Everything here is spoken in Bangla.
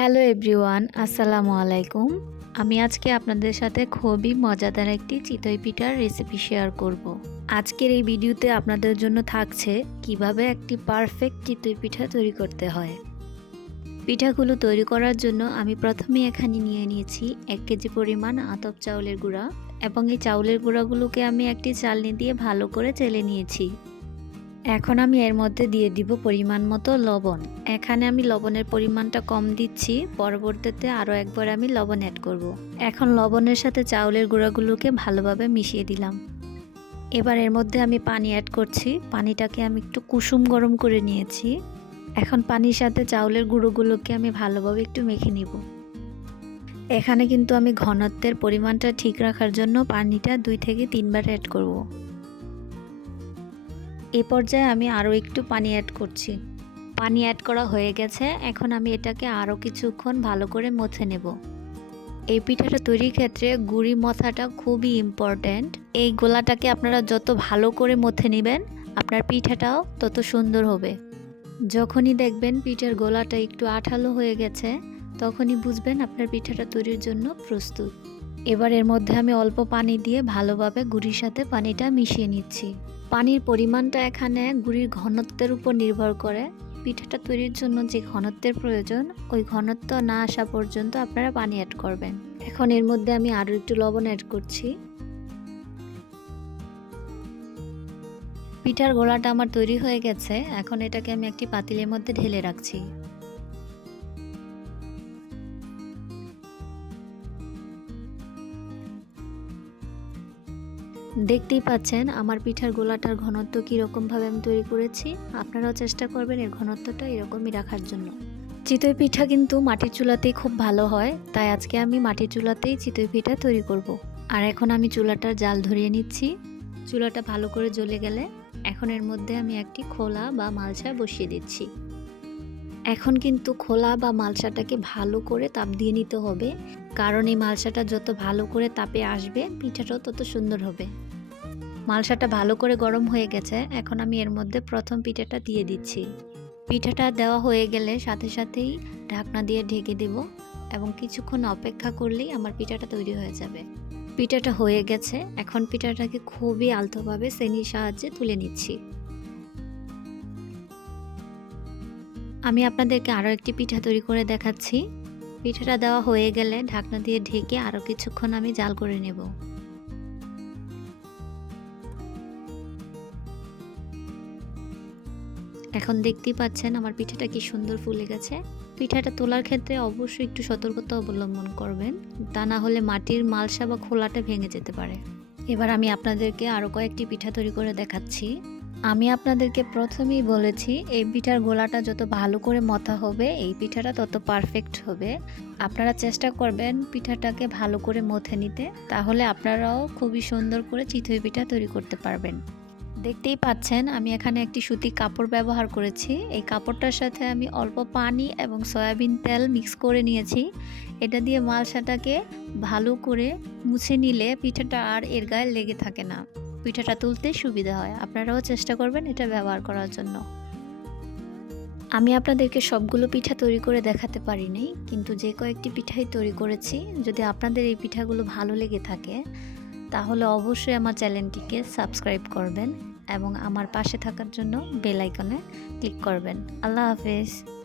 হ্যালো এভরিওয়ান, আসসালামু আলাইকুম। আমি আজকে আপনাদের সাথে খুবই মজাদার একটি চিতই পিঠার রেসিপি শেয়ার করব। আজকের এই ভিডিওতে আপনাদের জন্য থাকছে কীভাবে একটি পারফেক্ট চিতই পিঠা তৈরি করতে হয়। পিঠাগুলো তৈরি করার জন্য আমি প্রথমে এখানে নিয়ে নিয়েছি এক কেজি পরিমাণ আতপ চাউলের গুঁড়া এবং এই চাউলের গুঁড়াগুলোকে আমি একটি চালনি দিয়ে ভালো করে চেলে নিয়েছি। এখন আমি এর মধ্যে দিয়ে দিব পরিমাণ মতো লবণ। এখানে আমি লবণের পরিমাণটা কম দিচ্ছি, পরবর্তীতে আরও একবার আমি লবণ অ্যাড করব। এখন লবণের সাথে চাউলের গুঁড়াগুলোকে ভালোভাবে মিশিয়ে দিলাম। এবার এর মধ্যে আমি পানি অ্যাড করছি। পানিটাকে আমি একটু কুসুম গরম করে নিয়েছি। এখন পানির সাথে চাউলের গুঁড়োগুলোকে আমি ভালোভাবে একটু মেখে নিব। এখানে কিন্তু আমি ঘনত্বের পরিমাণটা ঠিক রাখার জন্য পানিটা দুই থেকে তিনবার অ্যাড করব। এ পর্যায়ে আমি আরও একটু পানি অ্যাড করছি। পানি অ্যাড করা হয়ে গেছে, এখন আমি এটাকে আরও কিছুক্ষণ ভালো করে মথে নেব। এই পিঠাটা তৈরির ক্ষেত্রে গুড়ি মথাটা খুবই ইম্পর্ট্যান্ট এই গোলাটাকে আপনারা যত ভালো করে মথে নেবেন, আপনার পিঠাটাও তত সুন্দর হবে। যখনই দেখবেন পিঠার গোলাটা একটু আঠালো হয়ে গেছে, তখনই বুঝবেন আপনার পিঠাটা তৈরির জন্য প্রস্তুত। এবার এর মধ্যে আমি অল্প পানি দিয়ে ভালোভাবে গুড়ির সাথে পানিটা মিশিয়ে নিচ্ছি। পানির পরিমাণটা এখানে গুড়ির ঘনত্বের উপর নির্ভর করে। পিঠাটা তৈরির জন্য যে ঘনত্বের প্রয়োজন, ওই ঘনত্ব না আসা পর্যন্ত আপনারা পানি অ্যাড করবেন। এখন এর মধ্যে আমি আরও একটু লবণ অ্যাড করছি। পিঠার গোলাটা আমার তৈরি হয়ে গেছে। এখন এটাকে আমি একটি পাতিলের মধ্যে ঢেলে রাখছি। দেখতেই পাচ্ছেন আমার পিঠার গোলাটার ঘনত্ব কীরকমভাবে আমি তৈরি করেছি। আপনারাও চেষ্টা করবেন এর ঘনত্বটা এরকমই রাখার জন্য। চিতই পিঠা কিন্তু মাটির চুলাতেই খুব ভালো হয়, তাই আজকে আমি মাটির চুলাতেই চিতই পিঠা তৈরি করব। আর এখন আমি চুলাটার জাল ধরিয়ে নিচ্ছি। চুলাটা ভালো করে জ্বলে গেলে এখন এর মধ্যে আমি একটি খোলা বা মালসা বসিয়ে দিচ্ছি। এখন কিন্তু খোলা বা মালসাটাকে ভালো করে তাপ দিয়ে নিতে হবে, কারণ এই মালসাটা যত ভালো করে তাপে আসবে, পিঠাটাও তত সুন্দর হবে। মালসাটা ভালো করে গরম হয়ে গেছে, এখন আমি এর মধ্যে প্রথম পিঠাটা দিয়ে দিচ্ছি। পিঠাটা দেওয়া হয়ে গেলে সাথে সাথেই ঢাকনা দিয়ে ঢেকে দেব এবং কিছুক্ষণ অপেক্ষা করলেই আমার পিঠাটা তৈরি হয়ে যাবে। পিঠাটা হয়ে গেছে, এখন পিঠাটাকে খুবই আলতোভাবে সেনির সাহায্যে তুলে নিচ্ছি। আমি আপনাদেরকে আরও একটি পিঠা তৈরি করে দেখাচ্ছি। পিঠাটা দেওয়া হয়ে গেলে ঢাকনা দিয়ে ঢেকে আরও কিছুক্ষণ আমি জাল করে নেব। এখন দেখতেই পাচ্ছেন আমার পিঠাটা কি সুন্দর ফুলে গেছে। পিঠাটা তোলার ক্ষেত্রে অবশ্যই একটু সতর্কতা অবলম্বন করবেন, তা না হলে মাটির মালসা বা খোলাটা ভেঙে যেতে পারে। এবার আমি আপনাদেরকে আরও কয়েকটি পিঠা তৈরি করে দেখাচ্ছি। আমি আপনাদেরকে প্রথমেই বলেছি, এই পিঠার গোলাটা যত ভালো করে মথা হবে, এই পিঠাটা তত পারফেক্ট হবে। আপনারা চেষ্টা করবেন পিঠাটাকে ভালো করে মথে নিতে, তাহলে আপনারাও খুবই সুন্দর করে চিতই পিঠা তৈরি করতে পারবেন। দেখতেই পাচ্ছেন, আমি এখানে একটি সুতি কাপড় ব্যবহার করেছি। এই কাপড়টার সাথে আমি অল্প পানি এবং সয়াবিন তেল মিক্স করে নিয়েছি। এটা দিয়ে মালসাটাকে ভালো করে মুছে নিলে পিঠাটা আর এর গায়ে লেগে থাকে না। পিঠাটা তুলতে সুবিধা হয়। আপনারাও চেষ্টা করবেন এটা ব্যবহার করার জন্য। আমি আপনাদেরকে সবগুলো পিঠা তৈরি করে দেখাতে পারিনি, কিন্তু যে কয়েকটি পিঠাই তৈরি করেছি। যদি আপনাদের এই পিঠাগুলো ভালো লেগে থাকে, তাহলে অবশ্যই আমার চ্যানেলটিকে সাবস্ক্রাইব করবেন। এবং আমার পাশে থাকার জন্য বেল আইকনে ক্লিক করবেন। আল্লাহ হাফেজ।